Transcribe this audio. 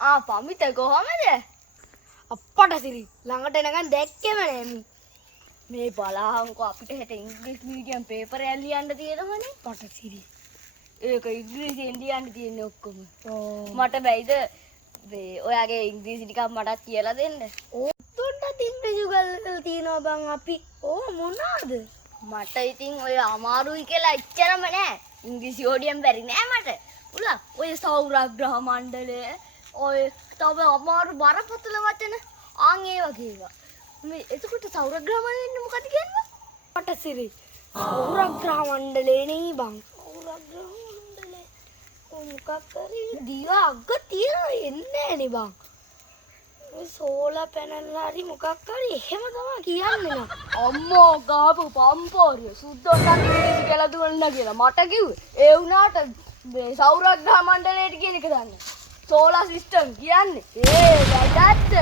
පමිත කොහොමද? අප්පට සිරි ළඟට එනකන් දැක්කෙම නෑ මේ බලහන්කෝ අපිට හෙට ඉංග්‍රීසි මීඩියම් පේපර් එකක් ලියන්න තියෙනවනේ. පට සිරි. ඒක ඉංග්‍රීසියෙන් ලියන්න තියෙන්නේ ඔක්කොම. ඕ මට බැයිද මේ ඔයාගේ ඉංග්‍රීසි ටිකක් මටත් කියලා දෙන්න? ඔතොන්ට ඉංග්‍රීසි ගල්ලා තියනවා බං අපි. ඕ මොනවාද? මට ඉතින් ඔය අමාරුයි කියලා එච්චරම නෑ. ඉංග්‍රීසි ඕඩියම් බැරි නෑ මට. උලා ඔය සෞරග්‍රහ මණ්ඩලය ඔය තව අමාරු බරපතල වචන ආන් ඒ වගේ ඒවා. මේ එතකොට සෞරග්‍රහ මණ්ඩලෙන්නේ මොකද කියන්නේ? පට සිරි. සෞරග්‍රහ මණ්ඩලේ නේ බං. සෞරග්‍රහ මණ්ඩලේ. මොකක් කරේ දිව අග්ග තියනවා එන්නේ නේ බං. ඔය සෝලා පැනල් හරි මොකක් හරි එහෙම තමයි කියන්නේ නෝ. අම්මෝ ගාපු පම්පෝරිය සුද්දෝ නම් ඉංග්‍රීසි කියලා දුන්න කියලා මට කිව්වේ. ඒ වුණාට මේ සෞරග්‍රහ මණ්ඩලයට කියන එක දන්නේ. සෝලාර් සිස්ටම් කියන්නේ. ඒ වැදගත්.